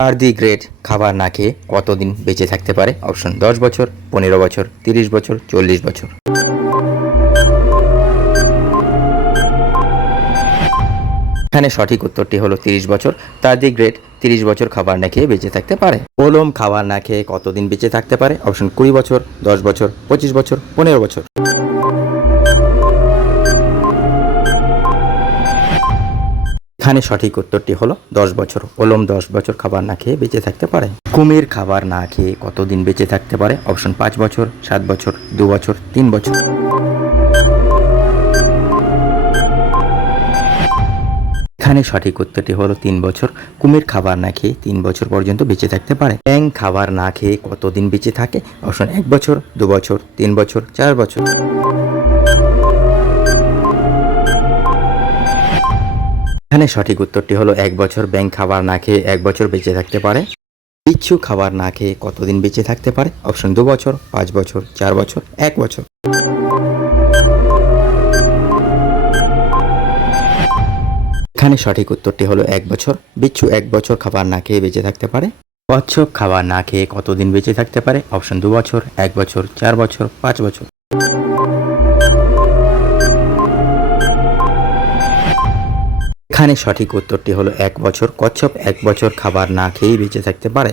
আর দি great খাবার না খেয়ে কতদিন বেঁচে থাকতে পারে? অপশন দশ বছর, পনেরো বছর, তিরিশ বছর, চল্লিশ বছর। এখানে সঠিক উত্তরটি হলো তিরিশ বছর। তার দি গ্রেট তিরিশ বছর খাবার না খেয়ে বেঁচে থাকতে পারে। ওলম খাবার না খেয়ে কতদিন বেঁচে থাকতে পারে? অপশন কুড়ি বছর, দশ বছর, পঁচিশ বছর, পনেরো বছর। এখানে সঠিক উত্তরটি হলো দশ বছর। ওলম দশ বছর খাবার না খেয়ে বেঁচে থাকতে পারে। কুমির খাবার না খেয়ে কতদিন বেঁচে থাকতে পারে? অপশন পাঁচ বছর, সাত বছর, দু বছর, তিন বছর। এখানে সঠিক উত্তরটি হলো তিন বছর। কুমির খাবার না খেয়ে তিন বছর পর্যন্ত বেঁচে থাকতে পারে। ব্যাং খাবার না খেয়ে কতদিন বেঁচে থাকে? অপশন এক বছর, দু বছর, তিন বছর, চার বছর। এখানে সঠিক উত্তরটি হলো এক বছর ব্যাং খাবার না খেয়ে এক বছর বেঁচে থাকতে পারে। বিচ্ছু খাবার না খেয়ে কতদিন বেঁচে থাকতে পারে? অপশন দু বছর, পাঁচ বছর, চার বছর, এক বছর। এখানে সঠিক উত্তরটি হলো এক বছর। বিচ্ছু এক বছর খাবার না খেয়ে বেঁচে থাকতে পারে। কচ্ছপ খাবার না খেয়ে কতদিন বেঁচে থাকতে পারে? অপশন দু বছর, এক বছর, চার বছর, পাঁচ বছর। এখানে সঠিক উত্তরটি হলো এক বছর, কচ্ছপ এক বছর খাবার না খেয়েই বেঁচে থাকতে পারে।